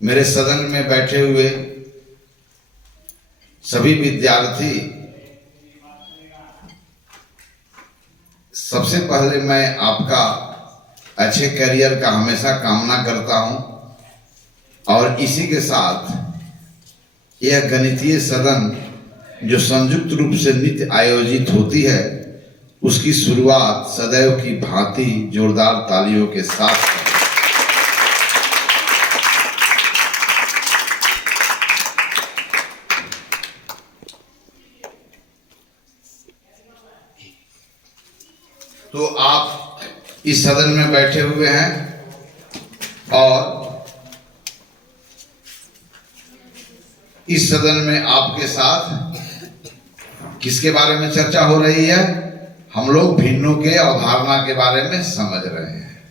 मेरे सदन में बैठे हुए सभी विद्यार्थी, सबसे पहले मैं आपका अच्छे करियर का हमेशा कामना करता हूं और इसी के साथ यह गणितीय सदन जो संयुक्त रूप से नित्य आयोजित होती है उसकी शुरुआत सदैव की भांति जोरदार तालियों के साथ है। तो आप इस सदन में बैठे हुए हैं और इस सदन में आपके साथ किसके बारे में चर्चा हो रही है? हम लोग भिन्नों के अवधारणा के बारे में समझ रहे हैं।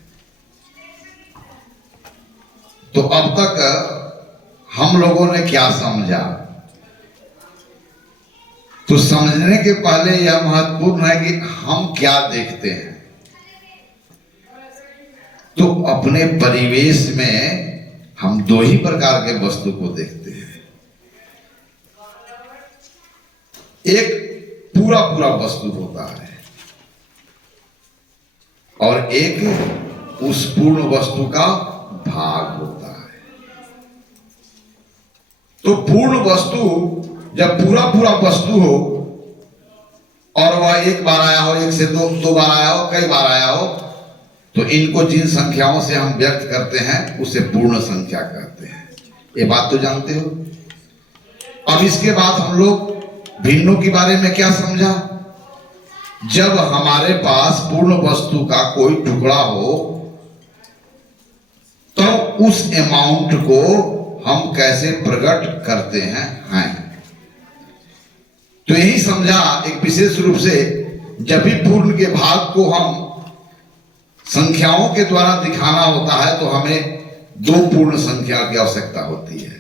तो अब तक हम लोगों ने क्या समझा? तो समझने के पहले यह महत्वपूर्ण है कि हम क्या देखते हैं। तो अपने परिवेश में हम दो ही प्रकार के वस्तु को देखते हैं। एक पूरा पूरा वस्तु होता है और एक उस पूर्ण वस्तु का भाग होता है। तो पूर्ण वस्तु जब पूरा पूरा वस्तु हो और वह एक बार आया हो, एक से दो बार आया हो, कई बार आया हो, तो इनको जिन संख्याओं से हम व्यक्त करते हैं उसे पूर्ण संख्या कहते हैं। ये बात तो जानते हो। अब इसके बाद हम लोग भिन्नों के बारे में क्या समझा? जब हमारे पास पूर्ण वस्तु का कोई टुकड़ा हो तो उस अमाउंट को हम कैसे प्रकट करते हैं। तो यही समझा एक विशेष रूप से जब भी पूर्ण के भाग को हम संख्याओं के द्वारा दिखाना होता है तो हमें दो पूर्ण संख्या की आवश्यकता होती है।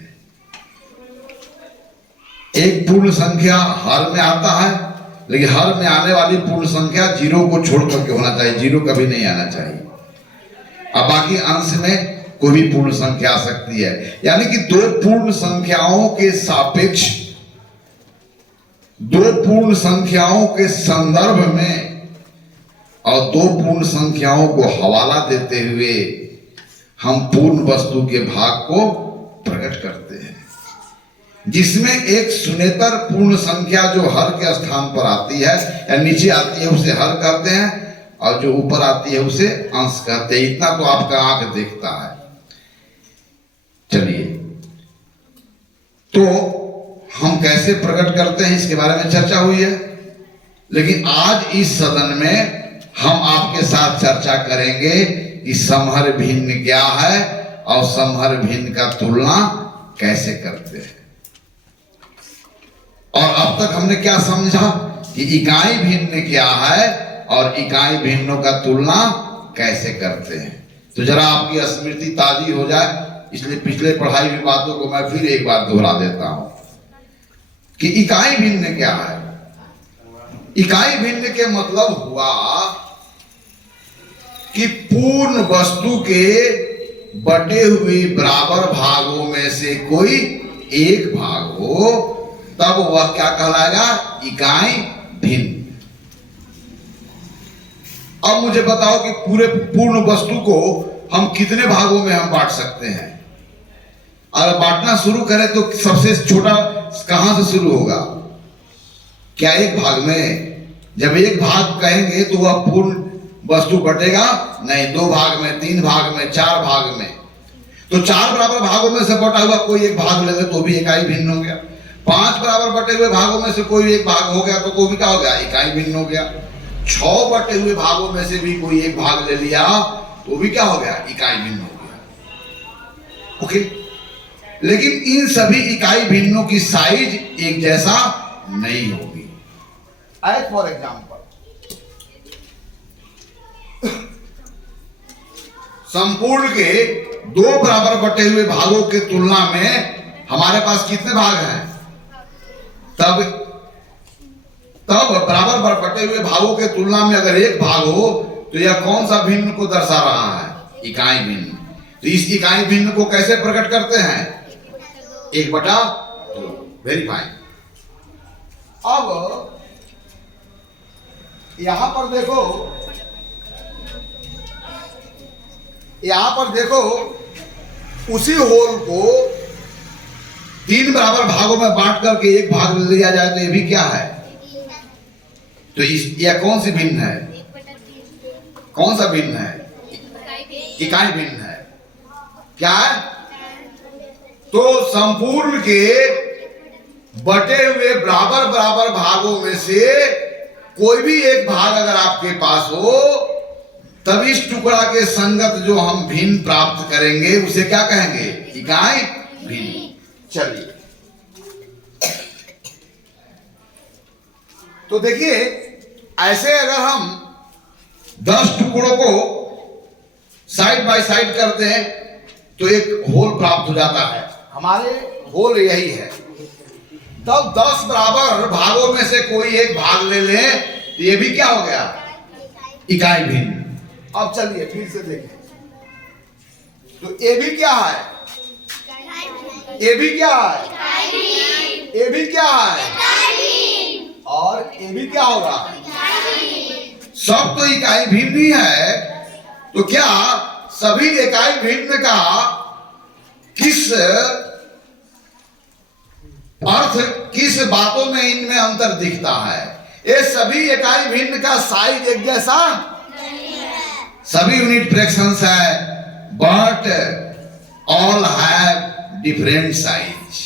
एक पूर्ण संख्या हर में आता है, लेकिन हर में आने वाली पूर्ण संख्या जीरो को छोड़ करके होना चाहिए। जीरो कभी नहीं आना चाहिए। अब बाकी अंश में कोई भी पूर्ण संख्या आ सकती है। यानी कि दो पूर्ण संख्याओं के सापेक्ष, दो पूर्ण संख्याओं के संदर्भ में और दो पूर्ण संख्याओं को हवाला देते हुए हम पूर्ण वस्तु के भाग को प्रकट करते हैं, जिसमें एक शून्येतर पूर्ण संख्या जो हर के स्थान पर आती है या नीचे आती है उसे हर कहते हैं और जो ऊपर आती है उसे अंश कहते हैं। इतना तो आपका आंख देखता है। चलिए, तो हम कैसे प्रकट करते हैं इसके बारे में चर्चा हुई है, लेकिन आज इस सदन में हम आपके साथ चर्चा करेंगे कि समहर भिन्न क्या है और समहर भिन्न का तुलना कैसे करते हैं। और अब तक हमने क्या समझा कि इकाई भिन्न क्या है और इकाई भिन्नों का तुलना कैसे करते हैं। तो जरा आपकी स्मृति ताजी हो जाए, इसलिए पिछले पढ़ाई हुई बातों को मैं फिर एक बार दोहरा देता हूं कि इकाई भिन्न क्या है। इकाई भिन्न के मतलब हुआ कि पूर्ण वस्तु के बटे हुए बराबर भागों में से कोई एक भाग हो, तब वह क्या कहलाएगा? इकाई भिन्न। अब मुझे बताओ कि पूरे पूर्ण वस्तु को हम कितने भागों में हम बांट सकते हैं? अगर बांटना शुरू करें तो सबसे छोटा कहां से शुरू होगा? क्या एक भाग में? जब एक भाग कहेंगे तो वह पूर्ण वस्तु बटेगा नहीं। दो भाग में, तीन भाग में, चार भाग में। तो चार बराबर भागों में से बटा हुआ कोई एक भाग ले ले तो भी इकाई भिन्न हो गया। पांच बराबर बटे हुए भागों में से कोई एक भाग हो गया तो भी क्या हो गया? इकाई भिन्न हो गया। 6 बटे हुए भागों में से भी कोई एक भाग ले लिया तो भी क्या हो गया? इकाई भिन्न हो गया। ओके, लेकिन इन सभी इकाई भिन्नों की साइज एक जैसा नहीं होगी। फॉर एग्जाम्पल, संपूर्ण के दो बराबर बटे हुए भागों के तुलना में हमारे पास कितने भाग हैं? तब बराबर बटे हुए भागों के तुलना में अगर एक भाग हो तो यह कौन सा भिन्न को दर्शा रहा है? इकाई भिन्न। तो इस इकाई भिन्न को कैसे प्रकट करते हैं? 1/2। Very fine. अब यहां पर देखो, यहां पर देखो, उसी होल को 3 बराबर भागों में बांट करके एक भाग लिया जाए तो ये भी क्या है? तो यह कौन सी भिन्न है? कौन सा भिन्न है? इकाई भिन्न है। क्या है? तो संपूर्ण के बटे हुए बराबर बराबर भागों में से कोई भी एक भाग अगर आपके पास हो, तब इस टुकड़ा के संगत जो हम भिन्न प्राप्त करेंगे उसे क्या कहेंगे? इकाई भिन्न। चलिए, तो देखिए, ऐसे अगर हम 10 टुकड़ों को साइड बाय साइड करते हैं तो एक होल प्राप्त हो जाता है। हमारे होल यही है। तब 10 बराबर भागों में से कोई एक भाग ले लें तो ये भी क्या हो गया? इकाई भिन्न। अब चलिए फिर से देखें, तो ये भी क्या है? ये भी क्या है? ये भी क्या है? और ये भी क्या होगा? सब तो इकाई भिन्न ही है। तो क्या सभी इकाई भिन्न का किस अर्थ, किस बातों में इनमें अंतर दिखता है? ये सभी इकाई भिन्न का साइज एक जैसा सभी यूनिट फ्रैक्शंस है, but all have different size.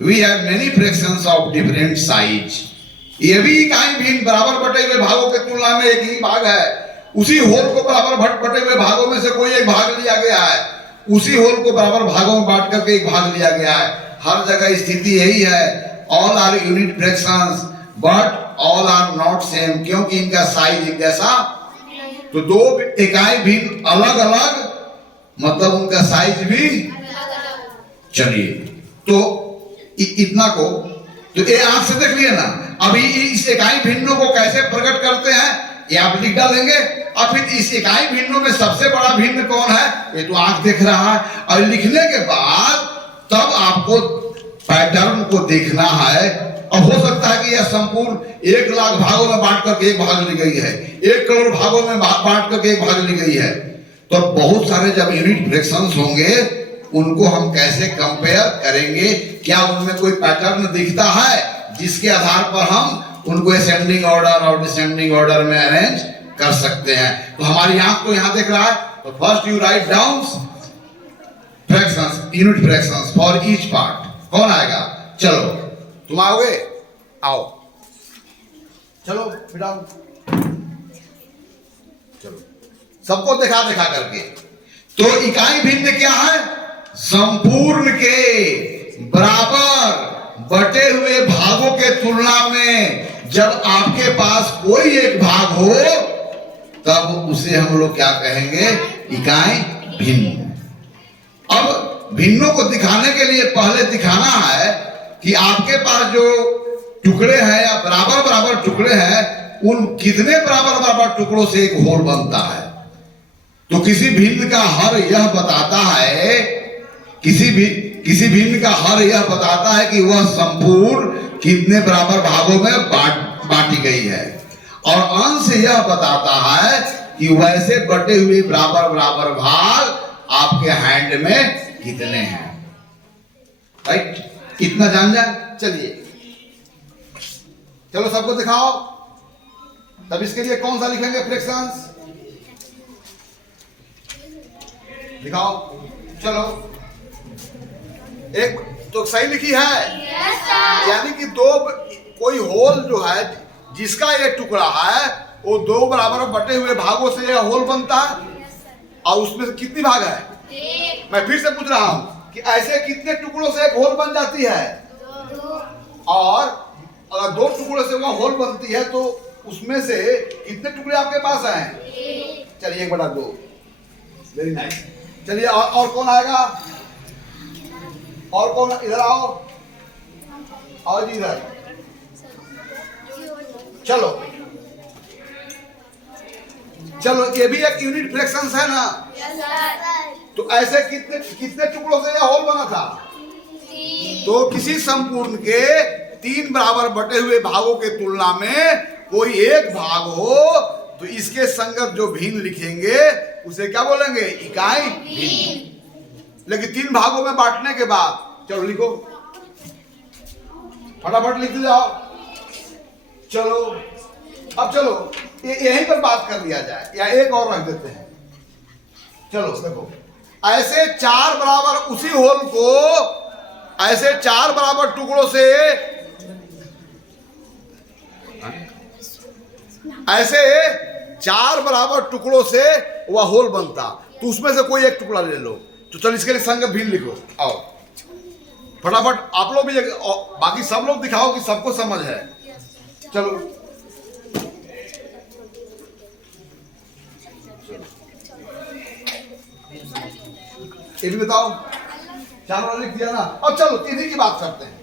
We have many fractions of different size. ये भी इकाई भिन्न बराबर बटे हुए भागों के तुलना में एक ही भाग है। उसी होल को बराबर बटे हुए भागों में से कोई एक भाग लिया गया है, उसी होल को बराबर भागों में बांट करके एक भाग लिया गया है। हर जगह स्थिति यही है। All are unit fractions but all are not same, क्योंकि इनका साइज एक जैसा। तो दो इकाई भिन्न अलग अलग, मतलब उनका साइज भी। चलिए, तो इतना को तो ये आंख से देख लिए ना। अभी इस इकाई भिन्नों को कैसे प्रकट करते हैं ये आप लिख डालेंगे। और फिर इस इकाई भिन्नों में सबसे बड़ा भिन्न कौन है ये तो आंख देख रहा है। और लिखने के बाद तब आपको पैटर्न को देखना है। अब हो सकता है कि यह संपूर्ण 1 लाख भागों में बांट करके एक भाग ली गई है, 1 करोड़ भागों में बांट करके एक भाग ली गई है। तो बहुत सारे जब यूनिट फ्रैक्शंस होंगे उनको हम कैसे कंपेयर करेंगे? क्या उनमें कोई पैटर्न दिखता है जिसके आधार पर हम उनको असेंडिंग ऑर्डर और डिसेंडिंग ऑर्डर में अरेंज कर सकते हैं? तो हमारी आंख तो यहां देख रहा है। तो first you write down fractions, unit fractions for each part. कौन आएगा? चलो तुम आओगे, आओ, चलो बिठाओ, चलो सबको देखा देखा करके। तो इकाई भिन्न क्या है? संपूर्ण के बराबर बटे हुए भागों के तुलना में जब आपके पास कोई एक भाग हो तब उसे हम लोग क्या कहेंगे? इकाई भिन्न। अब भिन्नों को दिखाने के लिए पहले दिखाना है कि आपके पास जो टुकड़े हैं या बराबर बराबर टुकड़े हैं उन कितने बराबर बराबर टुकड़ों से एक होल बनता है। तो किसी भिन्न का हर यह बताता है, किसी भिन्न का हर यह बताता है कि वह संपूर्ण कितने बराबर भागों में बांटी गई है। और अंश यह बताता है कि वैसे बटे हुए बराबर बराबर भाग आपके हैंड में कितने हैं। राइट? इतना जान जाए। चलिए चलो सबको दिखाओ। तब इसके लिए कौन सा लिखेंगे? फ्रैक्शंस दिखाओ। चलो एक तो सही लिखी है। yes, यानी कि दो कोई होल जो है जिसका ये टुकड़ा है वो 2 बराबर बटे हुए भागों से यह होल बनता है। और उसमें से कितनी भाग है? मैं फिर से पूछ रहा हूं कि ऐसे कितने टुकड़ों से एक होल बन जाती है? 2। और अगर 2 टुकड़ों से वह होल बनती है तो उसमें से कितने टुकड़े आपके पास हैं? 1। चलिए 1/2। Very nice. चलिए और कौन आएगा? और कौन? इधर आओ, आओ जी इधर। चलो चलो, ये भी एक यूनिट फ्रैक्शंस है ना। तो ऐसे कितने कितने टुकड़ों से यह होल बना था? तो किसी संपूर्ण के 3 बराबर बटे हुए भागों के तुलना में कोई एक भाग हो तो इसके संगत जो भिन्न लिखेंगे उसे क्या बोलेंगे? इकाई भिन्न। लेकिन 3 भागों में बांटने के बाद चलो लिखो, फटाफट लिख जाओ। चलो अब चलो यहीं पर बात कर लिया जाए या एक और रख देते हैं। चलो देखो, ऐसे 4 बराबर उसी होल को ऐसे 4 बराबर टुकड़ों से ऐसे 4 बराबर टुकड़ों से वह होल बनता, तो उसमें से कोई एक टुकड़ा ले लो। तो चल इसके लिए संगत भिन्न लिखो। आओ फटाफट आप लोग भी, बाकी सब लोग दिखाओ कि सबको समझ है। चलो ये भी बताओ, 4 वाला लिख दिया ना। अब चलो इन्हीं की बात करते हैं।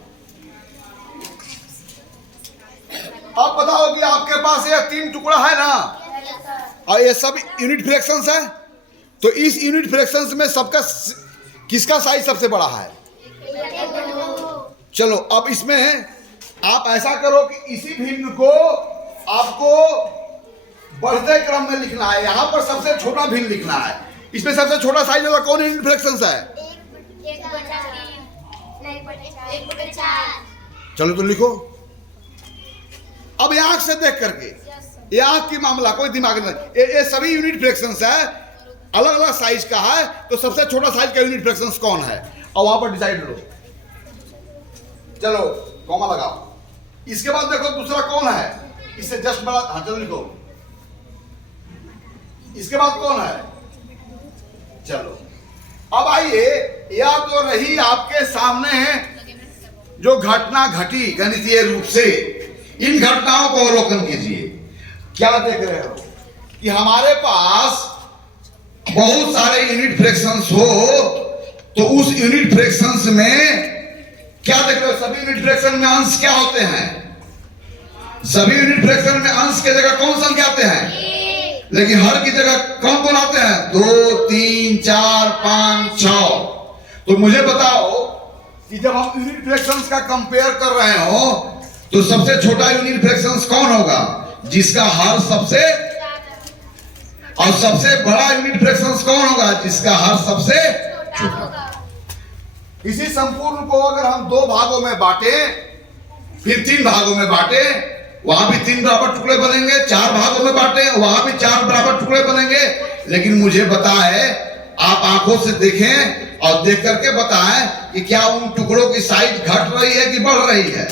अब बताओ कि आपके पास ये 3 टुकड़ा है ना, और ये सब यूनिट फ्रैक्शंस है। तो इस यूनिट फ्रैक्शंस में सबका किसका साइज सबसे बड़ा है? चलो अब इसमें आप ऐसा करो कि इसी भिन्न को आपको बढ़ते क्रम में लिखना है। यहां पर सबसे छोटा भिन्न लिखना है। इसमें सबसे छोटा साइज वाला कौन यूनिट फ्रैक्शंस है? चलो तो लिखो। अब ये आंख से देख करके, ये आंख की मामला कोई दिमाग नहीं, ये सभी यूनिट फ्रैक्शंस है, अलग अलग साइज का है। तो सबसे छोटा साइज का यूनिट फ्रैक्शंस कौन है और वहां पर डिसाइड करो। चलो कॉमा लगाओ। इसके बाद देखो दूसरा कौन है, इससे जस्ट बड़ा। हाँ चलो लिखो। इसके बाद कौन है? चलो अब आइए, या तो रही आपके सामने जो घटना घटी गणितीय रूप से, इन घटनाओं को अवलोकन कीजिए। क्या देख रहे हो कि हमारे पास बहुत सारे यूनिट फ्रैक्शंस हो, तो उस यूनिट फ्रैक्शंस में क्या देख रहे हो? सभी यूनिट फ्रैक्शन में अंश क्या होते हैं? सभी यूनिट फ्रैक्शन में अंश के जगह कौन संख्या आते हैं? लेकिन हर की जगह कौन कौन आते हैं? 2, 3, 4, 5, 6। तो मुझे बताओ कि जब हम यूनिट फ्रैक्शंस का कंपेयर कर रहे हो तो सबसे छोटा यूनिट फ्रैक्शंस कौन होगा? जिसका हर सबसे, और सबसे बड़ा यूनिट फ्रैक्शंस कौन होगा? जिसका हर सबसे छोटा। इसी संपूर्ण को अगर हम 2 भागों में बांटे, फिर 3 भागों में बांटे, वहां भी 3 बराबर टुकड़े बनेंगे। 4 भागों में बांटे, वहां भी 4 बराबर टुकड़े बनेंगे। लेकिन मुझे पता है, आप आंखों से देखें और देख करके बताएं कि क्या उन टुकड़ों की साइज घट रही है कि बढ़ रही है?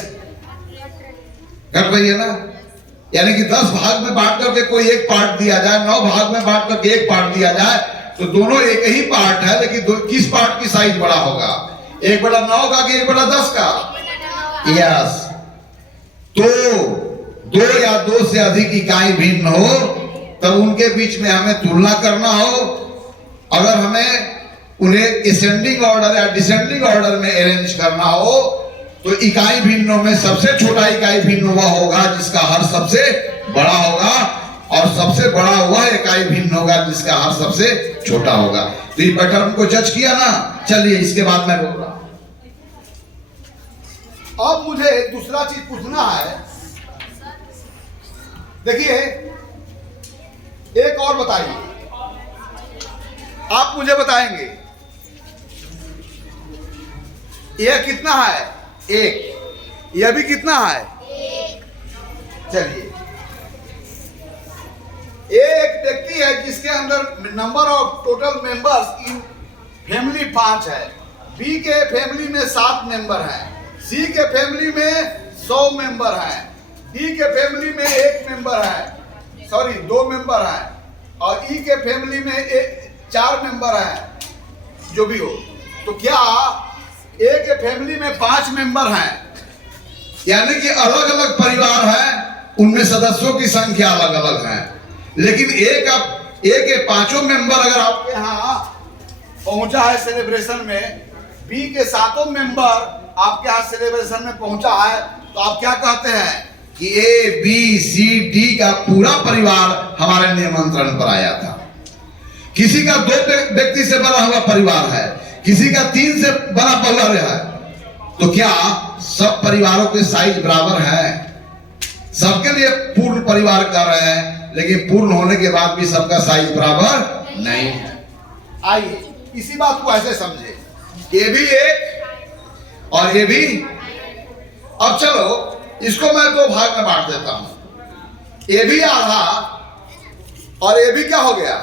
घट रही है ना। यानी कि 10 भाग में बांट करके कोई एक पार्ट दिया जाए, 9 भाग में बांट करके एक पार्ट दिया जाए, तो दोनों एक ही पार्ट है, लेकिन किस पार्ट की साइज बड़ा होगा? 1/9 का कि 1/10 का? यस। तो 2 या 2 से अधिक इकाई भिन्न हो तब उनके बीच में हमें तुलना करना हो। अगर हमें उन्हें असेंडिंग ऑर्डर या डिसेंडिंग ऑर्डर में अरेंज करना हो तो इकाई भिन्नों में सबसे छोटा इकाई भिन्न वह होगा जिसका हर सबसे बड़ा होगा, और सबसे बड़ा वह इकाई भिन्न होगा जिसका हर सबसे छोटा होगा। तो ये पैटर्न को जज किया ना। चलिए इसके बाद मैं बोल रहा हूं। अब मुझे दूसरा चीज पूछना है। देखिए एक और बताइए, आप मुझे बताएंगे यह कितना है? 1। यह भी कितना है? 1। चलिए, एक व्यक्ति है जिसके अंदर number of total members in family 5 है। बी के फैमिली में 7 मेंबर हैं, सी के फैमिली में 100 मेंबर हैं, डी के फैमिली में 1 मेंबर है, 2 मेंबर हैं, और ई के फैमिली में 4 मेंबर हैं, जो भी हो। तो क्या ए के फैमिली में 5 मेंबर हैं, यानी कि अलग अलग परिवार हैं, उनमें सदस्यों की संख्या अलग अलग है। लेकिन ए के 5 मेंबर अगर आपके यहाँ पहुंचा है सेलिब्रेशन में, बी के 7 मेंबर आपके यहाँ सेलिब्रेशन में पहुंचा है, तो आप क्या कहते हैं कि A, B, C, D का पूरा परिवार हमारे निमंत्रण पर आया था। किसी का 2 व्यक्ति से बना हुआ परिवार है, किसी का 3 से बना परिवार है, तो क्या सब परिवारों के साइज बराबर है? सबके लिए पूर्ण परिवार कर रहे हैं, लेकिन पूर्ण होने के बाद भी सबका साइज बराबर नहीं है। आइए इसी बात को ऐसे समझे, ये भी एक और ये भी। अब चलो इसको मैं 2 भाग में बांट देता हूं, ये भी आधा और ये भी क्या हो गया।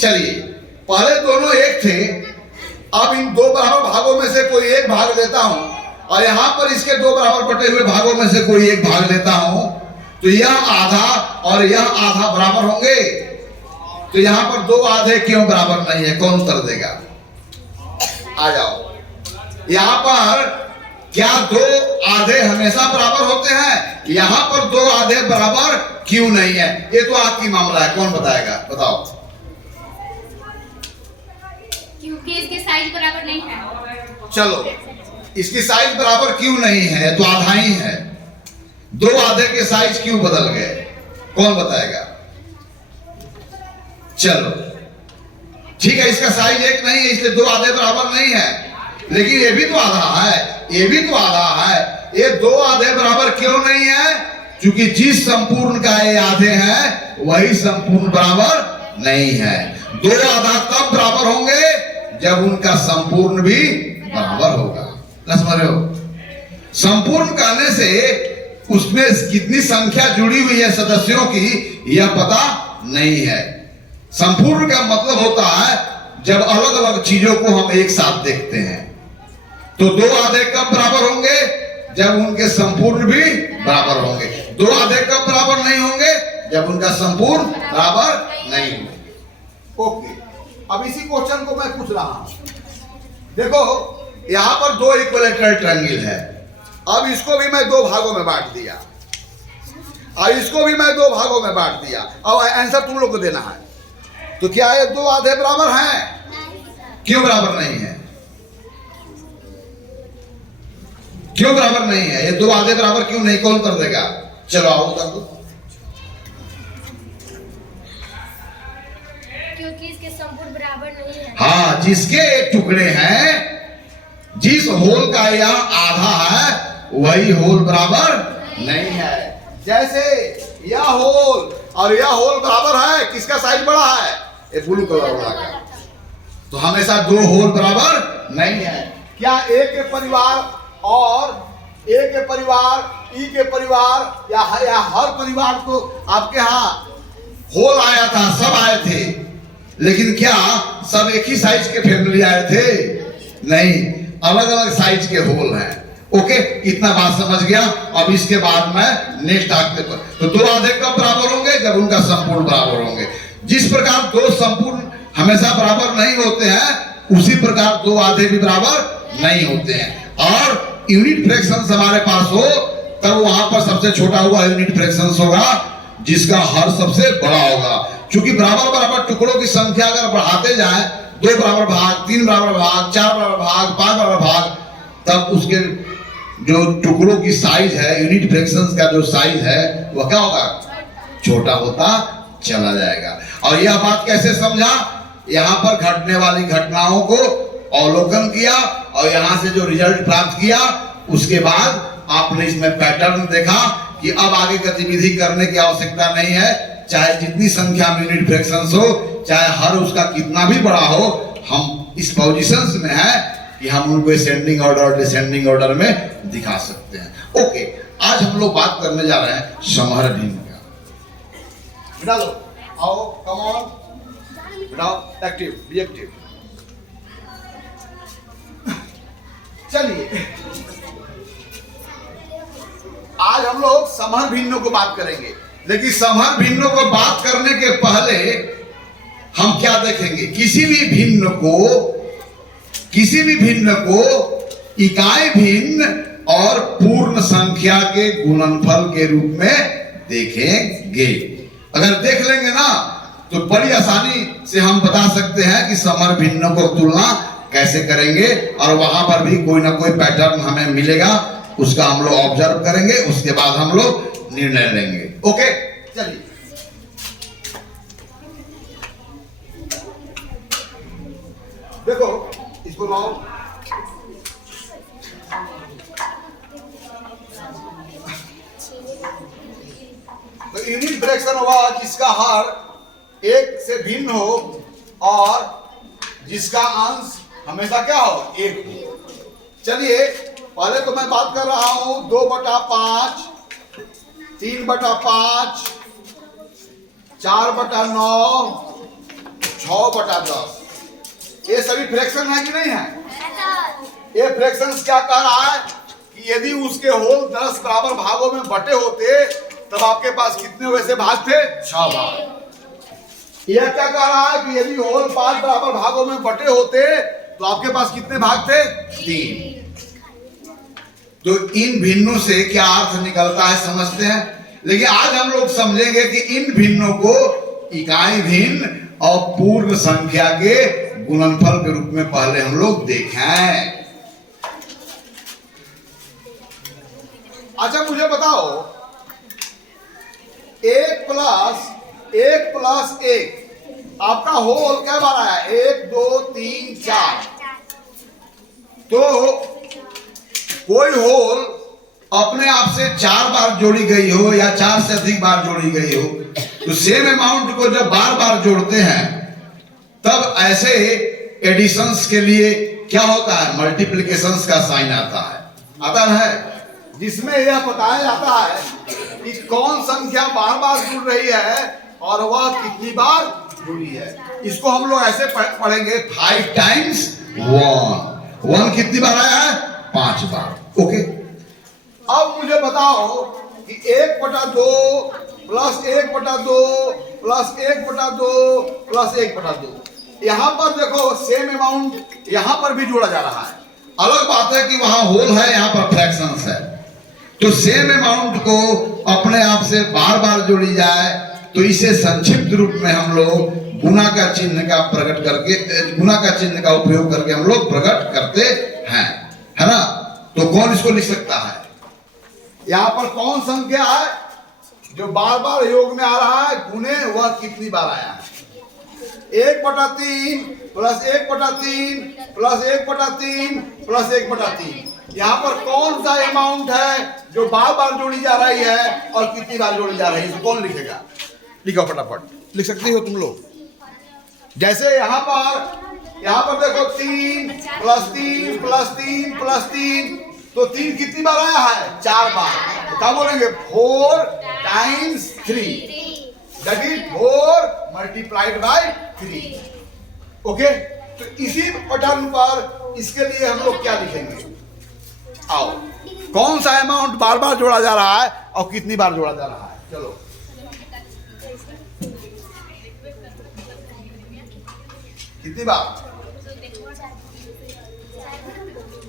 चलिए पहले दोनों एक थे, अब इन 2 बराबर भागों में से कोई एक भाग लेता हूं और यहां पर इसके 2 बराबर बटे हुए भागों में से कोई एक भाग लेता हूं, तो यह आधा और यह आधा बराबर होंगे। तो यहां पर 2 आधे क्यों बराबर नहीं है? कौन उत्तर देगा? आ जाओ। यहां पर क्या 2 आधे हमेशा बराबर होते हैं? यहां पर 2 आधे बराबर क्यों नहीं है? ये तो आपकी मामला है, कौन बताएगा? बताओ। क्योंकि इसके साइज बराबर नहीं है। चलो इसकी साइज बराबर क्यों नहीं है? तो आधा ही है। 2 आधे के साइज क्यों बदल गए? कौन बताएगा? चलो ठीक है, इसका साइज एक नहीं है, इसलिए 2 आधे बराबर नहीं है, लेकिन ये भी तो आधा है, ये भी तो आधा है। ये 2 आधे बराबर क्यों नहीं है? क्योंकि जिस संपूर्ण का ये आधे हैं वही संपूर्ण बराबर नहीं है। 2 आधा तब बराबर होंगे जब उनका संपूर्ण भी बराबर होगा। समझ रहे हो? संपूर्ण कहने से उसमें कितनी संख्या जुड़ी हुई है सदस्यों की यह पता नहीं है। संपूर्ण का मतलब होता है जब अलग अलग चीजों को हम एक साथ देखते हैं। तो 2 आधे कब बराबर होंगे? जब उनके संपूर्ण भी बराबर होंगे। 2 आधे कब बराबर नहीं होंगे? जब उनका संपूर्ण बराबर नहीं होंगे। ओके, अब इसी क्वेश्चन को मैं पूछ रहा हूं। देखो यहां पर 2 इक्विलैटरल ट्रायंगल है। अब इसको भी मैं 2 भागों में बांट दिया और इसको भी मैं 2 भागों में बांट दिया। अब आंसर तुम लोग को देना है। तो क्या ये 2 आधे बराबर हैं? क्यों बराबर नहीं है? क्यों बराबर नहीं है? ये 2 आधे बराबर क्यों नहीं? कौन कर देगा? चलो आओ बता दो। क्योंकि इसके संपूर्ण बराबर नहीं है। हाँ, जिसके टुकड़े हैं, जिस होल का यह आधा है वही होल बराबर नहीं है। जैसे यह होल और यह होल बराबर है, किसका साइज बड़ा है? ये ब्लू कलर वाला का। तो हमेशा 2 होल बराबर नहीं है। क्या ए के परिवार और ए के परिवार, ई के परिवार या हर परिवार को आपके यहाँ होल आया था? सब आए थे, लेकिन क्या सब एक ही साइज के फैमिली आए थे? नहीं, अलग अलग साइज के होल हैं। ओके, इतना बात समझ गया। अब इसके बाद मैं नेक्स्ट आते पर तो 2 आधे कब बराबर होंगे? जब उनका संपूर्ण बराबर होंगे। जिस प्रकार 2 संपूर्ण हमेशा बराबर नहीं होते हैं, उसी प्रकार 2 आधे भी बराबर नहीं होते हैं। और यूनिट फ्रैक्शंस हमारे पास हो तब वहां पर सबसे छोटा हुआ यूनिट फ्रैक्शंस होगा जिसका हर सबसे बड़ा होगा। क्योंकि बराबर बराबर टुकड़ों की संख्या अगर बढ़ाते जाए, 2 बराबर भाग, 3 बराबर भाग, 4 बराबर भाग, 5 बराबर भाग, तब उसके जो टुकड़ों की साइज है, यूनिट फ्रैक्शंस का जो साइज है वह क्या होगा? छोटा होता चला जाएगा। और यह बात कैसे समझा? यहाँ पर घटने वाली घटनाओं को अवलोकन किया और यहाँ से जो रिजल्ट प्राप्त किया, उसके बाद आपने इसमें पैटर्न देखा कि अब आगे गतिविधि करने की आवश्यकता नहीं है। चाहे जितनी संख्या में यूनिट फ्रैक्शंस हो, चाहे हर उसका कितना भी बड़ा हो, हम इस पोजीशंस में है कि हम उनको असेंडिंग ऑर्डर और डिसेंडिंग ऑर्डर में दिखा सकते हैं। ओके, आज हम लोग बात करने जा रहे हैं समहर भिन्न का। बिठा लो, आओ, कम ऑन, बिठाओ, एक्टिव, बी एक्टिव। चलिए आज हम लोग समहर भिन्नों को बात करेंगे, लेकिन समहर भिन्नों को बात करने के पहले हम क्या देखेंगे? किसी भी भिन्न को इकाई भिन्न और पूर्ण संख्या के गुणनफल के रूप में देखेंगे। अगर देख लेंगे ना तो बड़ी आसानी से हम बता सकते हैं कि समहर भिन्नों को तुलना कैसे करेंगे, और वहां पर भी कोई ना कोई पैटर्न हमें मिलेगा, उसका हम लोग ऑब्जर्व करेंगे, उसके बाद हम लोग निर्णय लेंगे। ओके, चलिए देखो इसको लाओ, तो यूनिट फ्रैक्शन हुआ जिसका हर एक से भिन्न हो और जिसका अंश हमेशा क्या हो, एक हो। चलिए पहले तो मैं बात कर रहा हूं 2/5, 3/5, 4/9, 6/10। ये सभी फ्रैक्शन है कि नहीं है? ये फ्रैक्शंस क्या कह रहा है कि यदि उसके होल 10 बराबर भागों में बटे होते तब आपके पास कितने वैसे भाग थे? 6 भाग। यह क्या कह रहा है कि यदि होल 5 बराबर भागों में बटे होते तो आपके पास कितने भाग थे? 3। तो इन भिन्नों से क्या अर्थ निकलता है समझते हैं, लेकिन आज हम लोग समझेंगे कि इन भिन्नों को इकाई भिन्न और पूर्ण संख्या के गुणनफल के रूप में पहले हम लोग देखें। अच्छा मुझे बताओ, 1 प्लस 1 आपका होल क्या बार आया? 1 2 3 4। तो कोई होल अपने आप से 4 बार जोड़ी गई हो या 4 से अधिक बार जोड़ी गई हो, तो सेम अमाउंट को जब बार बार जोड़ते हैं तब ऐसे एडिशंस के लिए क्या होता है? मल्टीप्लिकेशंस का साइन आता है, जिसमें यह बताया जाता है कि कौन संख्या बार बार जुड़ रही है और वह कितनी बार जुड़ी है। इसको हम लोग ऐसे पढ़ेंगे 5 टाइम्स 1। 1 कितनी बार आया है? 5 बार। ओके, अब मुझे बताओ कि 1/2 प्लस 1/2 प्लस 1/2 प्लस 1/2, यहां पर देखो सेम अमाउंट यहां पर भी जोड़ा जा रहा है। अलग बात है कि वहां होल है, यहां पर फ्रैक्शंस है। तो सेम अमाउंट को अपने आप से बार बार जोड़ी जाए तो इसे संक्षिप्त रूप में हम लोग गुणा का चिन्ह का प्रकट करके, गुणा का चिन्ह का उपयोग करके हम लोग प्रकट करते हैं, है ना? तो कौन इसको लिख सकता है? यहां पर कौन संख्या है जो बार बार योग में आ रहा है गुने वह कितनी बार आया है? 1/3 प्लस 1/3 प्लस 1/3 प्लस 1/3। यहाँ पर कौन सा अमाउंट है जो बार बार जोड़ी जा रही है और कितनी बार जोड़ी जा रही है? कौन लिखेगा? लिखो फटाफट, लिख सकती हो तुम लोग। जैसे यहाँ पर देखो 3 प्लस 3 प्लस 3 प्लस 3, तो 3 कितनी बार आया है? 4 बार। तो क्या बोलेंगे? 4 times 3, that is 4 multiplied by 3। Okay, तो इसी पैटर्न पर इसके लिए हम लोग क्या लिखेंगे? आओ, कौन सा अमाउंट बार बार जोड़ा जा रहा है और कितनी बार जोड़ा जा रहा है? चलो, कितनी बार?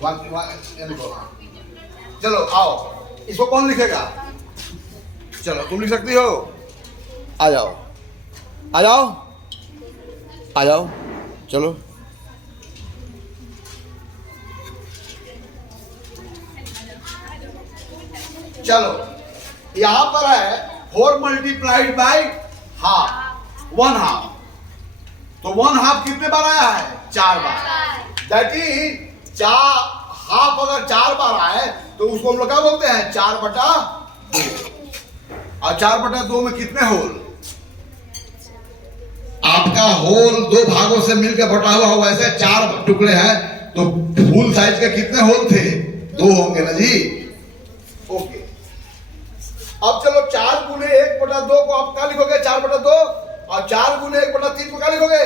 1 चलो आओ, इसको कौन लिखेगा? चलो तुम लिख सकती हो, आ जाओ आ जाओ आ जाओ, चलो। चलो यहां पर है 4 मल्टीप्लाइड बाय हाफ, 1/2। तो 1/2 कितने बार आया है? 4 बार। दैट इज हाफ अगर 4 बार आए तो उसको हम लोग क्या बोलते हैं? 4/2। और 4/2 में कितने होल? आपका होल 2 भागों से मिलकर बटा हुआ हो, वैसे 4 टुकड़े हैं, तो फुल साइज के कितने होल थे? 2 होंगे ना जी। ओके, अब चलो 4 गुने 1/2 को आप क्या लिखोगे? 4/2। और 4 गुने 1/3 को क्या लिखोगे?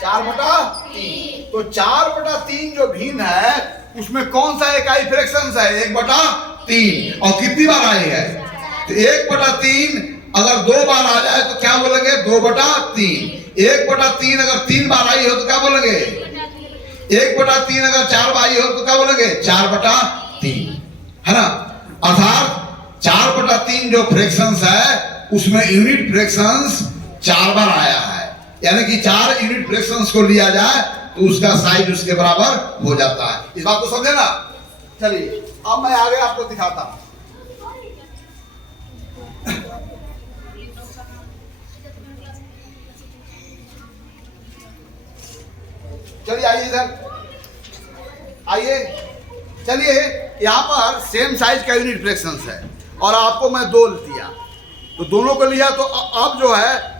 4/3। तो 4/3 जो भिन्न है उसमें कौन सा इकाई फ्रैक्शन है? 1/3। और कितनी बार आई है? तो 1/3 अगर 2 बार आ जाए तो क्या बोलेंगे? 2/3। 1/3 अगर 3 बार आई हो तो क्या बोलेंगे? 1/3 अगर 4 बार आई हो तो क्या बोलेंगे? 4/3, है ना? अर्थात 4/3 जो फ्रैक्शंस है उसमें यूनिट फ्रैक्शंस 4 बार आया है, यानी कि 4 यूनिट फ्रैक्शंस को लिया जाए तो उसका साइज उसके बराबर हो जाता है। इस बात को समझे ना? चलिए अब मैं आगे आपको दिखाता हूं। चलिए आइए इधर आइए। चलिए यहाँ पर सेम साइज का यूनिट फ्रैक्शंस है और आपको मैं 2 दिया, तो दोनों को लिया, तो अब जो है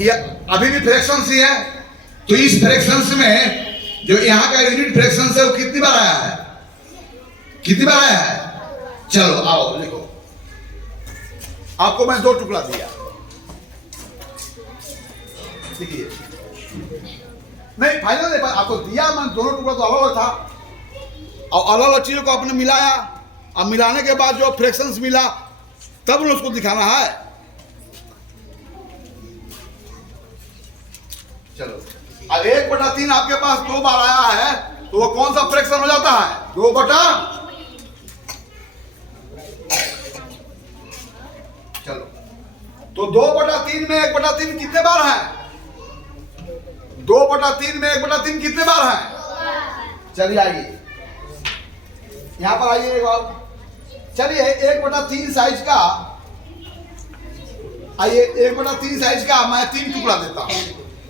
ये अभी भी फ्रैक्शंस ही है। तो इस फ्रैक्शंस में जो यहाँ का यूनिट फ्रैक्शंस है वो कितनी बार आया है? कितनी बार आया है? चलो आओ लिखो। आपको मैं 2 टुकड़ा दिया, देखिए नहीं फाइनल नहीं, आपको दिया मैं, दोनों टुकड़ा तो अलग अलग था और अलग अलग चीजों को आपने मिलाया, अब मिलाने के बाद जो फ्रैक्शंस मिला तब उन्हें उसको दिखाना है। चलो अब 1/3 आपके पास 2 बार आया है, तो वो कौन सा फ्रैक्शन हो जाता है? 2/, चलो तो 2/3 में 1/3 कितने बार है? 2/3 में 1/3 कितने बार है? चलिए आइए यहां पर आइए एक बार। चलिए 1/3 साइज का, आइए 1/3 साइज का मैं 3 टुकड़ा देता हूं,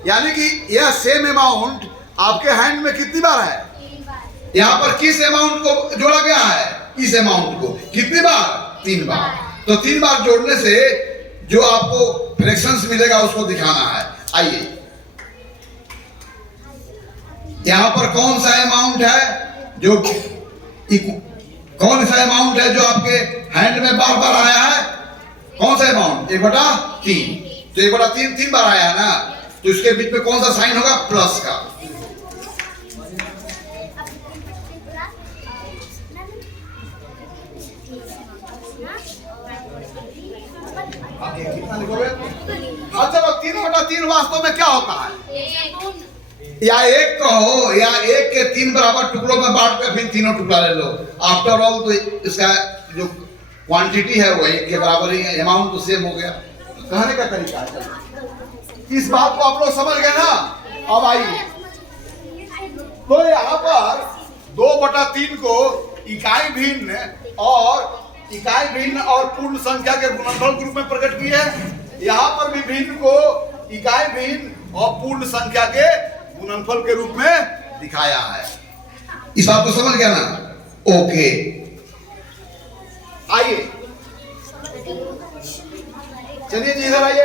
यानी कि यह सेम अमाउंट आपके हैंड में कितनी बार है? यहाँ पर किस अमाउंट को जोड़ा गया है? इस अमाउंट को कितनी बार? 3 बार। तो 3 बार जोड़ने से जो आपको फ्रैक्शंस मिलेगा उसको दिखाना है। आइए यहाँ पर कौन सा अमाउंट है जो कौन सा अमाउंट है जो आपके हैंड में बार बार आया है? कौन सा अमाउंट? 1/3। तो 1/3 3 बार आया है ना, तो इसके बीच में कौन सा साइन होगा? प्लस का। कितना लिखोगे? अच्छा तो 3/3 वास्तव में क्या होता है? या 1 कहो या 1 के 3 बराबर टुकड़ों में बांट कर फिर तीनों टुकड़ा ले लो। आफ्टर ऑल तो इसका जो क्वांटिटी है वो 1 के बराबर ही है, अमाउंट तो सेम हो गया। कहने का तरीका है। इस बात को आप लोग समझ गए ना? अब आइए, तो यहाँ पर 2/3 को इकाई भिन्न और पूर्ण संख्या के गुणनफल के रूप में प्रकट किए हैं। यहाँ पर भी भिन्न को इकाई भिन्न और पूर्ण संख्या के गुणनफल के रूप में दिखाया है। इस बात को समझ गया ना? ओके आइए चलिए जी इधर आइए,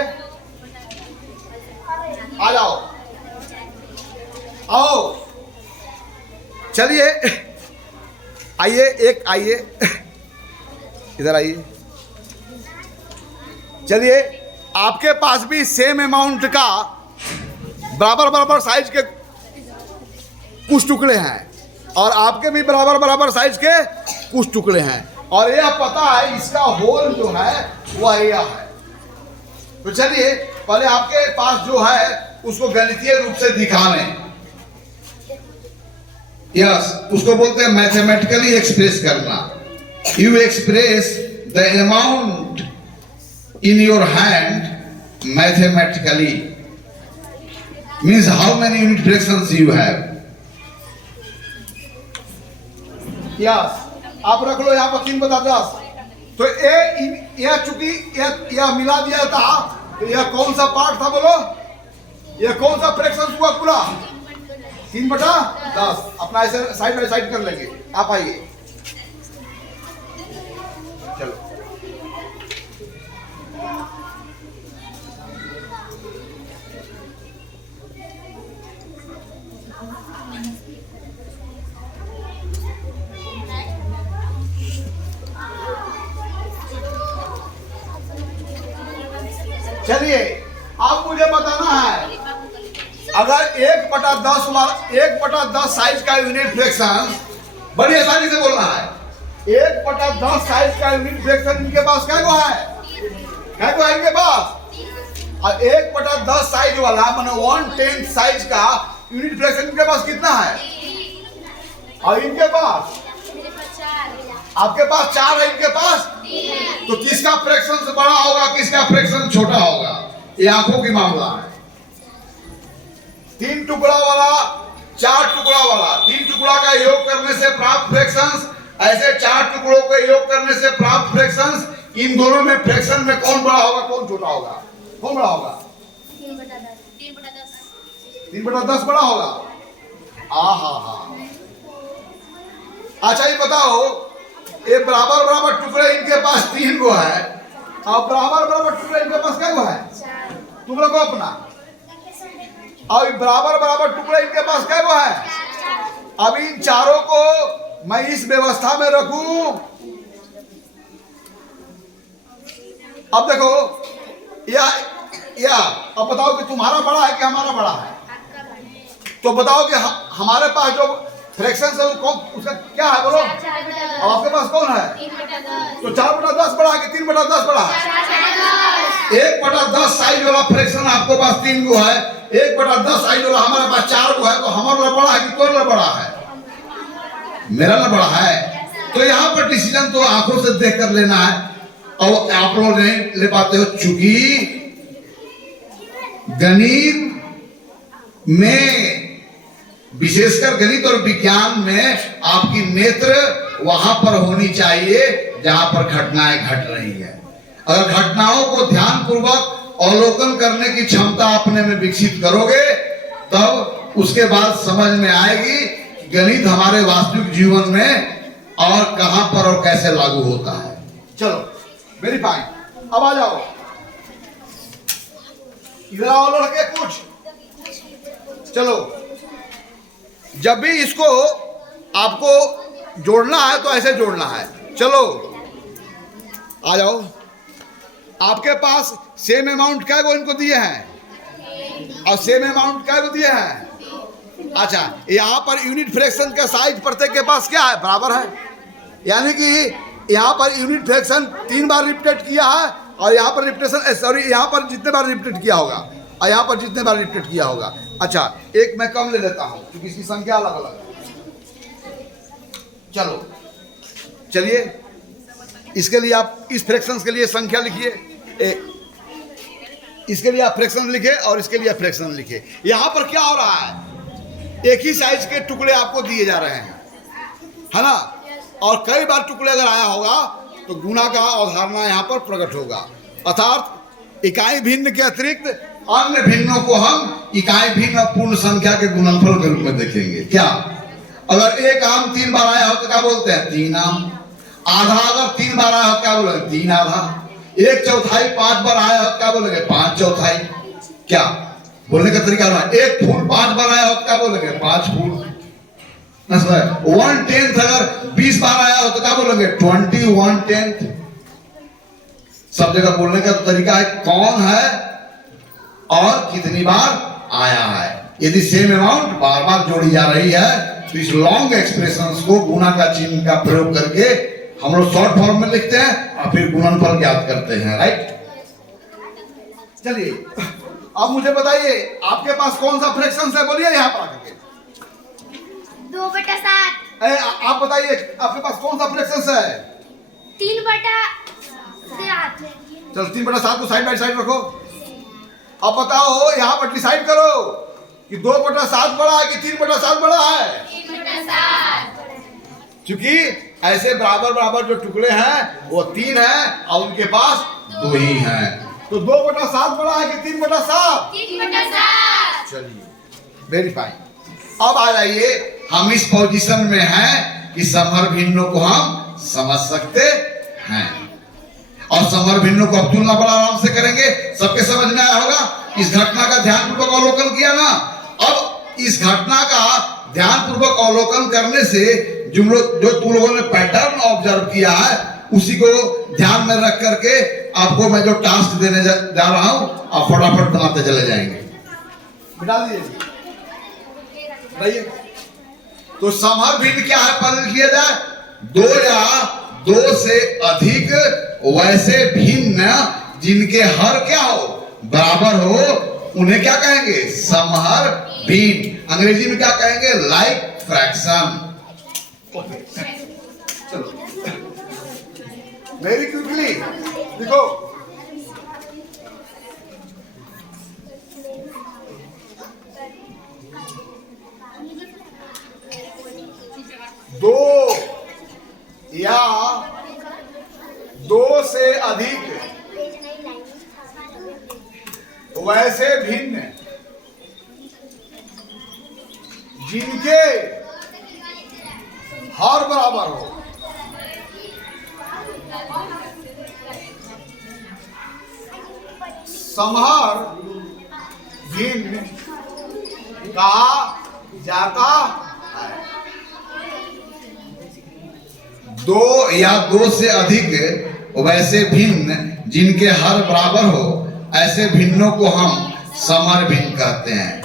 आ जाओ, आओ चलिए आइए, एक आइए इधर आइए। चलिए आपके पास भी सेम अमाउंट का बराबर साइज के कुछ टुकड़े हैं और आपके भी बराबर साइज के कुछ टुकड़े हैं, और यह पता है इसका होल जो है वह यह है। तो चलिए पहले आपके पास जो है उसको गणितीय रूप से दिखाने, यस उसको बोलते हैं मैथमेटिकली एक्सप्रेस करना। You express the amount in your hand mathematically, means how many unit fractions you have. Yes आप रख लो यहाँ पर 3/10। तो यह चूंकि यह मिला दिया था, तो यह कौन सा पार्ट था बोलो? यह कौन सा फ्रैक्शन हुआ पूरा? 3/10। अपना ऐसे साइड बाय साइड कर लेंगे। आप आइए चलो, चलिए अब मुझे बताना है, अगर 1/10 साइज का यूनिट फ्रैक्शन, बड़ी आसानी से बोलना है, 1/10 साइज का यूनिट फ्रैक्शन इनके पास क्या को है? क्या को है इनके पास? और 1/10 साइज वाला माने 1/10 साइज का यूनिट फ्रैक्शन इनके पास कितना है? और इनके पास, आपके पास 4 है, इनके पास, तो किसका फ्रैक्शन बड़ा होगा, किसका फ्रैक्शन छोटा होगा? ये आंखों की मामला है। 3 टुकड़ा वाला 4 टुकड़ा वाला, 3 टुकड़ा का योग करने से प्राप्त फ्रैक्शंस, ऐसे 4 टुकड़ों का योग करने से प्राप्त फ्रैक्शंस, इन दोनों में फ्रैक्शन में कौन बड़ा होगा, कौन छोटा होगा? कौन बड़ा होगा? 3/10 बड़ा होगा। आहा। अच्छा ये बताओ, ये बराबर बराबर टुकड़े इनके पास 3 गो है, और बराबर बराबर टुकड़े इनके पास क्या गो है? तुम लोग को अपना। और ये बराबर बराबर टुकड़े इनके पास क्या गो है? अब इन चारों को मैं इस व्यवस्था में रखूं। अब देखो या अब बताओ कि तुम्हारा बड़ा है कि हमारा बड़ा है? तो बताओ कि हमारे पास जो फ्रैक्शन है वो कौन, उसका क्या है बोलो? अब आपके पास कौन है? तो 4/10 बड़ा है कि 3/10 बड़ा है? 1/10 साइज वाला फ्रैक्शन आपके पास 3 गो है, 1/10 साइज वाला हमारे पास 4 गो है। तो हमारा बड़ा है कि तोरा बड़ा है? मेरा ना बड़ा है। तो यहाँ पर डिसीजन तो आंखों से देख कर लेना है, और आप लोग नहीं ले पाते हो, चूंकि गणित में, विशेषकर गणित और विज्ञान में आपकी नेत्र वहां पर होनी चाहिए जहां पर घटनाएं घट रही है। अगर घटनाओं को ध्यान पूर्वक अवलोकन करने की क्षमता अपने में विकसित करोगे, तब उसके बाद समझ में आएगी कि गणित हमारे वास्तविक जीवन में और कहां पर और कैसे लागू होता है। चलो वेरी फाइन, अब आ जाओ, इधर आओ लड़के कुछ। चलो, जब भी इसको आपको जोड़ना है तो ऐसे जोड़ना है। चलो आ जाओ, आपके पास सेम अमाउंट क्या को इनको दिए हैं, और सेम अमाउंट क्या को दिए हैं? अच्छा, यहाँ पर यूनिट फ्रैक्शन का साइज प्रत्येक के पास क्या है? बराबर है। यानी कि यहाँ पर यूनिट फ्रैक्शन 3 बार रिपीट किया है, और यहाँ पर रिपीटेशन, सॉरी, यहाँ पर जितने बार रिपीट किया होगा और यहाँ पर जितने बार रिपीट किया होगा। अच्छा, एक मैं कम ले लेता हूँ क्योंकि इसकी संख्या अलग अलग है। चलो चलिए, इसके लिए आप इस फ्रैक्शंस के लिए संख्या लिखिए, इसके लिए आप फ्रैक्शन लिखे और इसके लिए फ्रैक्शन लिखे। यहाँ पर क्या हो रहा है? एक ही साइज के टुकड़े आपको दिए जा रहे हैं, है ना? और कई बार टुकड़े अगर आया होगा तो गुणा का अवधारणा यहाँ पर प्रकट होगा, अर्थात इकाई भिन्न के अतिरिक्त अन्य भिन्नों को हम इकाई भिन्न पूर्ण संख्या के गुणनफल के रूप में देखेंगे। क्या? अगर एक आम 3 बार आया हो तो क्या बोलते हैं? 3 आम। आधा अगर 3 बार आया हो क्या बोलेंगे? 3 आधा। 1/4 5 बार आया हो क्या बोलेंगे? 5/4। क्या बोलने का तरीका है? 1 फूल 5 बार आया हो क्या बोलेंगे? 5 फूल। 1/10 अगर 20 बार आया हो तो क्या बोलेंगे? 21/10। सब जगह बोलने का तरीका है कौन है और कितनी बार आया है। यदि सेम अमाउंट बार बार जोड़ी जा रही है तो इस लॉन्ग एक्सप्रेशंस को गुणा का चिन्ह का प्रयोग करके हम लोग शॉर्ट फॉर्म में लिखते हैं और फिर गुणनफल ज्ञात करते हैं। राइट? चलिए अब मुझे बताइए, आपके पास कौन सा फ्रैक्शन है? बोलिए यहाँ पर आकर के। 2/7। आप बताइए, आपके पास कौन सा फ्रैक्शन है? 3/7। चलो 3/7 को साइड बाय साइड रखो। अब बताओ, यहाँ पर डिसाइड करो कि 2/7 बड़ा है कि 3/7 बड़ा है? 3/7। क्योंकि ऐसे बराबर बराबर जो टुकड़े हैं वो 3 हैं और उनके पास 2 ही हैं। तो 2/7 बड़ा है कि 3/7? 3/7। चलिए वेरी फाइन। अब आ जाइए, हम इस पोजीशन में हैं कि समहर भिन्नों को हम समझ सकते हैं, और समहर भिन्नों को अब तुलना बड़ा आराम से करेंगे। सबके समझ में आया होगा? इस घटना का ध्यानपूर्वक अवलोकन किया ना? अब इस घटना का ध्यानपूर्वक अवलोकन करने से जो तुम लोगों ने पैटर्न ऑब्जर्व किया है उसी को ध्यान में रख करके आपको मैं जो टास्क देने जा रहा हूं, आप फटाफट बनाते चले जाएंगे। बिठा दीजिए रहिए। तो समहर भिन्न क्या है? पहले लिख लिया जाए। 2 या 2 से अधिक वैसे भिन्न जिनके हर क्या हो? बराबर हो, उन्हें क्या कहेंगे? समहर भिन्न। अंग्रेजी में क्या कहेंगे? Like fraction. चलो वेरी क्विकली देखो, दो या 2 से अधिक वैसे भिन्न जिनके हर बराबर हो। समहर भिन्न कहा जाता है। दो या दो से अधिक वैसे भिन्न जिनके हर बराबर हो, ऐसे भिन्नों को हम समर भिन्न कहते हैं।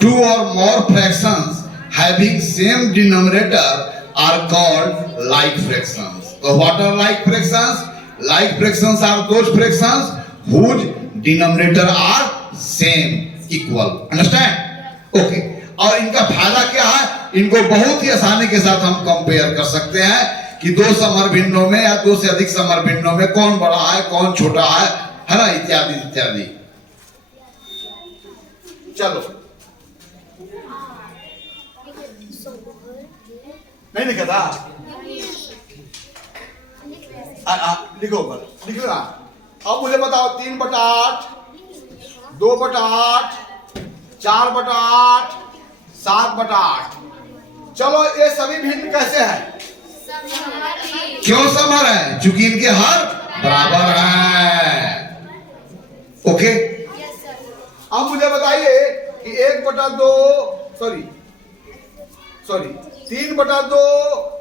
Two or more fractions having same denominator are called like fractions. So what are like fractions? Like fractions are those fractions whose denominator are same, equal. Understand? Okay. और इनका फायदा क्या है? इनको बहुत ही आसानी के साथ हम कंपेयर कर सकते हैं कि दो समर भिन्नों में या दो से अधिक समर भिन्नों में कौन बड़ा है, कौन छोटा है ना, इत्यादि इत्यादि। चलो, नहीं लिखा था? लिखो ऊपर, लिख लो ना। अब मुझे बताओ 3/8, 2/8, 4/8, 7/8। चलो, ये सभी भिन्न कैसे हैं? क्यों समर है? चूंकि इनके हर बराबर है। ओके। अब मुझे बताइए कि 1/2 सॉरी 3/2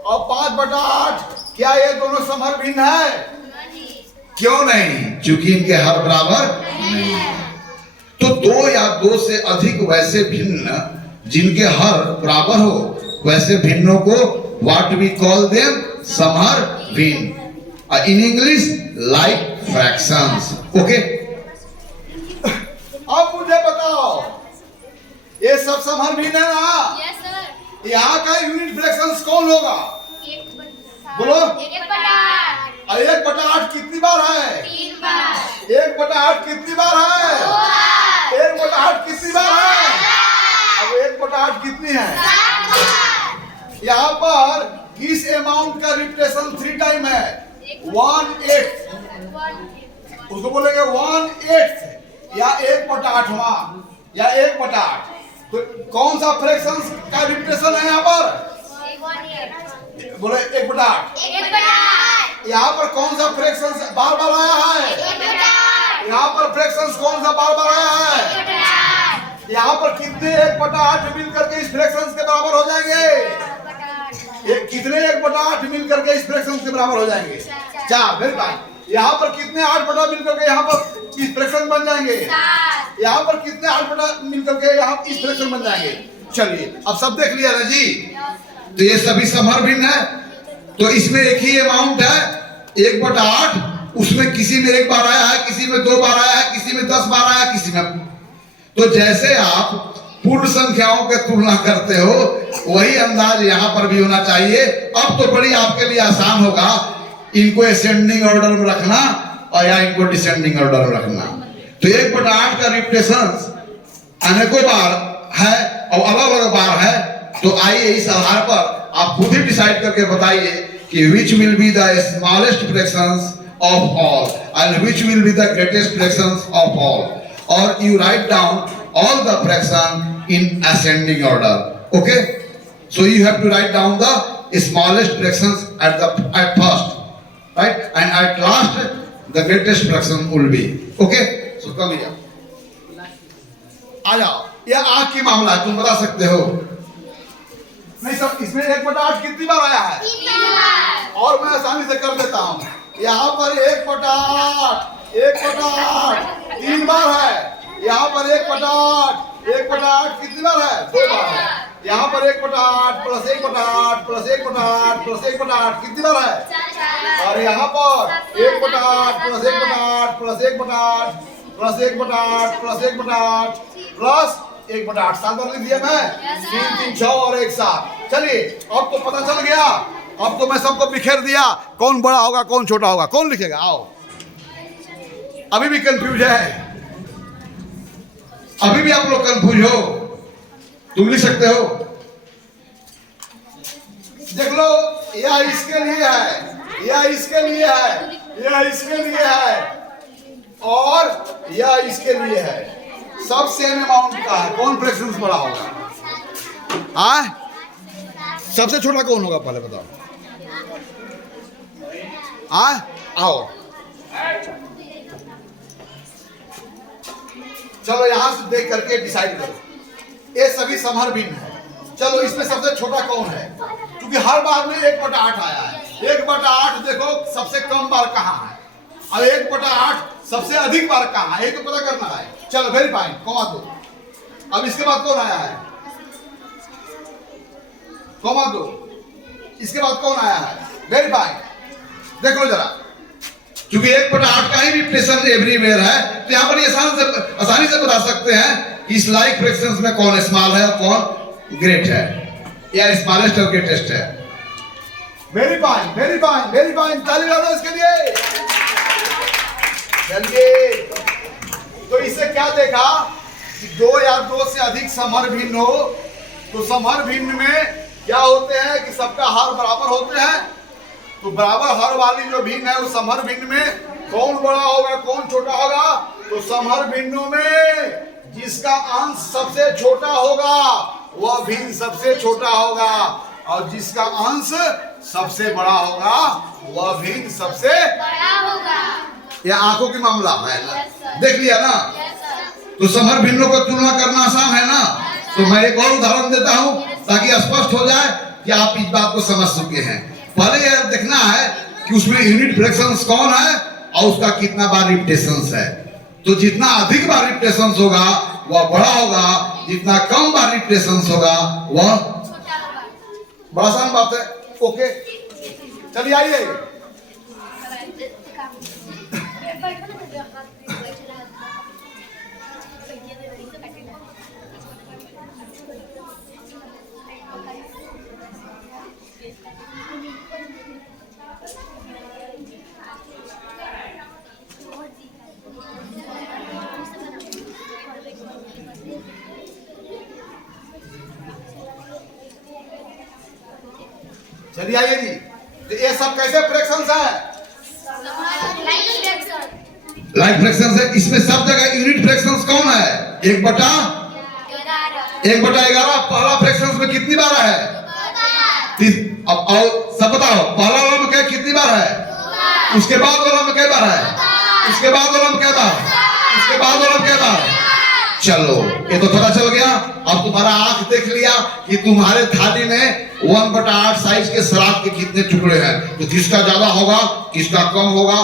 और 5/8 क्या ये दोनों समर भिन्न है? क्यों नहीं? चूंकि इनके हर बराबर नहीं है। तो दो या दो से अधिक वैसे भिन्न जिनके हर बराबर हो, वैसे भिन्नों को व्हाट वी कॉल देम? समर भिन्न। In English like fractions. Okay. अब मुझे बताओ, ये सब समर भिन्न है ना? Yes sir. यहाँ का यूनिट फ्रैक्शंस कौन होगा? बोलो। 1/8 और 1/8 कितनी बार है? 3 बार। 1/8 कितनी बार है? 1/8 कितनी बार है? अब 1/8 कितनी है? यहाँ पर किस अमाउंट का रिपीटेशन 3 टाइम है? 1/8। उसको बोलेंगे 1/8 या 1/8वां या 1/8। तो कौन सा फ्रैक्शन का रिपीटेशन है यहाँ पर? बोले 1/8। यहाँ पर कौन सा फ्रैक्शन बार बार आया है? यहाँ पर फ्रैक्शन कौन सा बार बार आया है? यहाँ पर कितने 1/8 मिल करके इस फ्रैक्शन के बराबर हो जाएंगे? कितने 1/8 मिल करके इस फ्रैक्शन के बराबर हो जाएंगे? 4। Very fine. यहाँ पर कितने 8/8 मिल करके यहाँ पर इस फ्रैक्शन बन जाएंगे? यहाँ पर कितने 8/8 मिल करके यहाँ इस फ्रैक्शन बन जाएंगे? चलिए, अब सब देख लिया ना जी? तो ये सभी समर भिन्न है। तो इसमें एक ही अमाउंट है 1/8। उसमें किसी में 1 बार आया है, किसी में 2 बार आया है, किसी में 10 बार आया है, किसी में। तो जैसे आप पूर्ण संख्याओं के तुलना करते हो, वही अंदाज यहाँ पर भी होना चाहिए। अब तो बड़ी आपके लिए आसान होगा इनको असेंडिंग ऑर्डर में रखना और या इनको डिसेंडिंग ऑर्डर में रखना। तो 1/8 का रिपीटेशन अनेकों बार है और अलग अलग बार है। तो आइए इस आधार पर आप खुद ही डिसाइड करके बताइए कि which will be the smallest fractions of all and which will be the greatest fractions of all, or you write down all the fraction in ascending order. Okay, so you have to write down the smallest fractions at first, right, and at last the greatest fraction will be. Okay, so come here. आ जाओ, यह आँख की मामला है, तुम बता सकते हो? नहीं सब, इसमें 1/8 कितनी बार आया है? 3 बार। और मैं आसानी से कर देता हूँ। यहाँ पर 1/8 3 बार है। यहाँ पर 1/8 कितनी बार है? 2 बार है। यहाँ पर 1/8 + 1/8 + 1/8 + 1/8 कितनी बार है? 4। और यहाँ पर 1/8 + 1/8 + 1/8 + 1/8 + 1/8 + 1/8 7 बार लिख दिया मैं। 3 3 6 और 1 7। चलिए, अब तो पता चल गया। अब तो मैं सबको बिखेर दिया, कौन बड़ा होगा कौन छोटा होगा, कौन लिखेगा? आओ। अभी भी कंफ्यूज है? अभी भी आप लोग कंफ्यूज हो? तुम लिख सकते हो? देख लो, यह इसके लिए है, यह इसके लिए है, यह इसके लिए है और यह इसके लिए है। सब सेम अमाउंट का है। कौन फ्रैक्शन बड़ा होगा? सबसे छोटा कौन होगा पहले बताओ। आओ चलो यहां से देख करके डिसाइड करो। ये सभी समहर भिन्न है। चलो इसमें सबसे छोटा कौन है? क्योंकि हर बार में 1/8 आया है। 1/8 देखो सबसे कम बार कहाँ है और 1/8 सबसे अधिक बार कहाँ है, ये तो पता करना है। चलो वेरीफाई कॉमा दो। अब इसके बाद कौन आया है? कॉमा दो। इसके बाद कौन आया है? वेरीफाई। देख लो जरा, क्योंकि 1/8 का ही रिप्लेसन एवरीवेयर है, तो यहां पर आसानी से बता सकते हैं कि इस लाइक फ्रैक्शंस में कौन स्मॉल है और कौन ग्रेट है या स्मॉलेस्ट और ग्रेटेस्ट है। Verify verify verify. ताली बजाओ इसके लिए। चलिए, तो इससे क्या देखा कि 2 या 2 से अधिक समहर भिन्न हो तो समहर भिन्न में क्या होते हैं कि सबका हर बराबर होते हैं। तो बराबर हर वाली जो भिन्न है उस समहर भिन्न में कौन बड़ा होगा कौन छोटा होगा? तो समहर भिन्नों में जिसका अंश सबसे छोटा होगा वह भिन्न सबसे छोटा होगा और जिसका अंश सबसे बड़ा होगा वह भिन्न सबसे बड़ा होगा। यह आंखों की मामला है ना, देख लिया ना। तो समहर भिन्नों को तुलना करना आसान है ना। तो मैं एक और उदाहरण देता हूं ताकि स्पष्ट हो जाए कि आप इस बात को समझ चुके हैं। पहले यह देखना है कि उसमें यूनिट फ्रैक्शंस कौन है और उसका कितना बार रिपीटेशंस है। तो जितना अधिक बार रिपीटेशंस होगा वह बड़ा होगा, जितना कम बार रिपीटेशंस होगा वह छोटा होगा। बड़ा आसान बात है। ओके चलिए आइए। चलिए आइए जी। तो ये सब कैसे फ्रैक्शंस है? लाइक फ्रैक्शंस है। इसमें सब जगह यूनिट फ्रैक्शंस कौन है? 1/11। पहला फ्रैक्शंस में कितनी बार है? अब आओ सब बताओ, पहला वाला में क्या कितनी बार है? उसके बाद वाला में क्या बार है? उसके बाद वाला में क्या बार? उसके बाद वाला में क्या बार? चलो ये तो पता चल गया। अब तुम्हारा आंख देख लिया कि तुम्हारे थाली में 1/8 साइज के सलाद के कितने टुकड़े हैं। तो किसका ज्यादा होगा किसका कम होगा,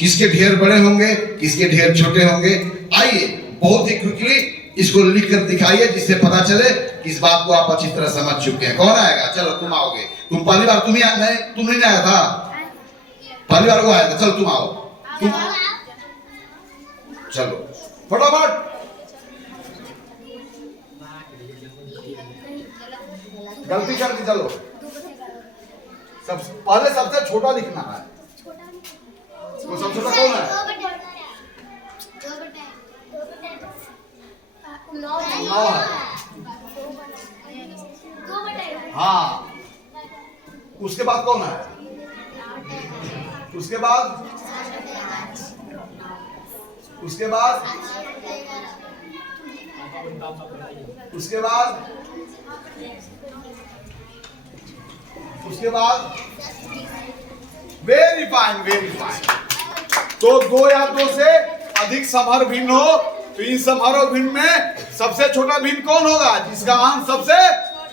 किसके ढेर बड़े होंगे किसके ढेर छोटे होंगे। आइए बहुत ही क्विकली इसको लिख कर दिखाइए जिससे पता चले कि इस बात को आप अच्छी तरह समझ चुके हैं। कौन आएगा? चलो तुम आओगे। तुम पहली बार तुम नहीं आया था, पहली बार वो आया था। चलो तुम आओ। तुम चलो फटाफट। गलती कर दी। चलो सब पहले सबसे छोटा लिखना है। तो सबसे छोटा कौन है? 9 है। हाँ उसके बाद कौन है? उसके बाद उसके बाद उसके बाद उसके बाद वेरी फाइन वेरी फाइन। तो 2 या 2 से अधिक समहर भिन्न हो तो इन समहरों भिन्न में सबसे छोटा भिन्न कौन होगा? जिसका अंश सबसे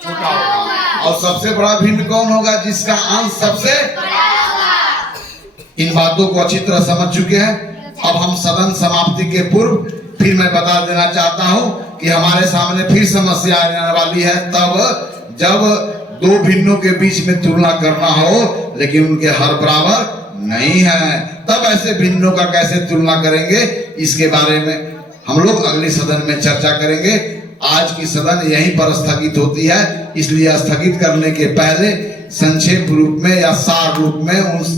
छोटा होगा। और सबसे बड़ा भिन्न कौन होगा? जिसका अंश सबसे बड़ा होगा। इन बातों को अच्छी तरह समझ चुके हैं। अब हम सदन समाप्ति के पूर्व फिर मैं बता देना चाहता हूं कि हमारे सामने फिर समस्या आने वाली है तब जब 2 भिन्नों के बीच में तुलना करना हो लेकिन उनके हर बराबर नहीं है। तब ऐसे भिन्नों का कैसे तुलना करेंगे इसके बारे में हम लोग अगले सदन में चर्चा करेंगे। आज की सदन यहीं पर स्थगित होती है, इसलिए स्थगित करने के पहले संक्षेप रूप में या सार रूप में उस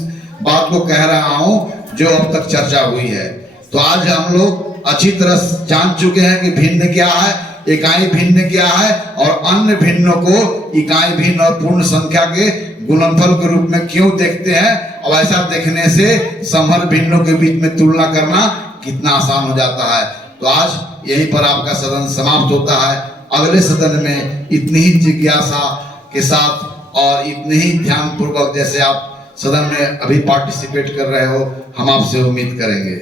बात को कह रहा हूं जो अब तक चर्चा हुई है। तो आज हम लोग अच्छी तरह जान चुके हैं कि भिन्न क्या है, इकाई भिन्न क्या है और अन्य भिन्नों को इकाई भिन्न और पूर्ण संख्या के गुणनफल के रूप में क्यों देखते हैं और ऐसा देखने से समहर भिन्नों के बीच में तुलना करना कितना आसान हो जाता है। तो आज यहीं पर आपका सदन समाप्त होता है। अगले सदन में इतनी ही जिज्ञासा के साथ और इतने ही ध्यान पूर्वक जैसे आप सदन में अभी पार्टिसिपेट कर रहे हो, हम आपसे उम्मीद करेंगे।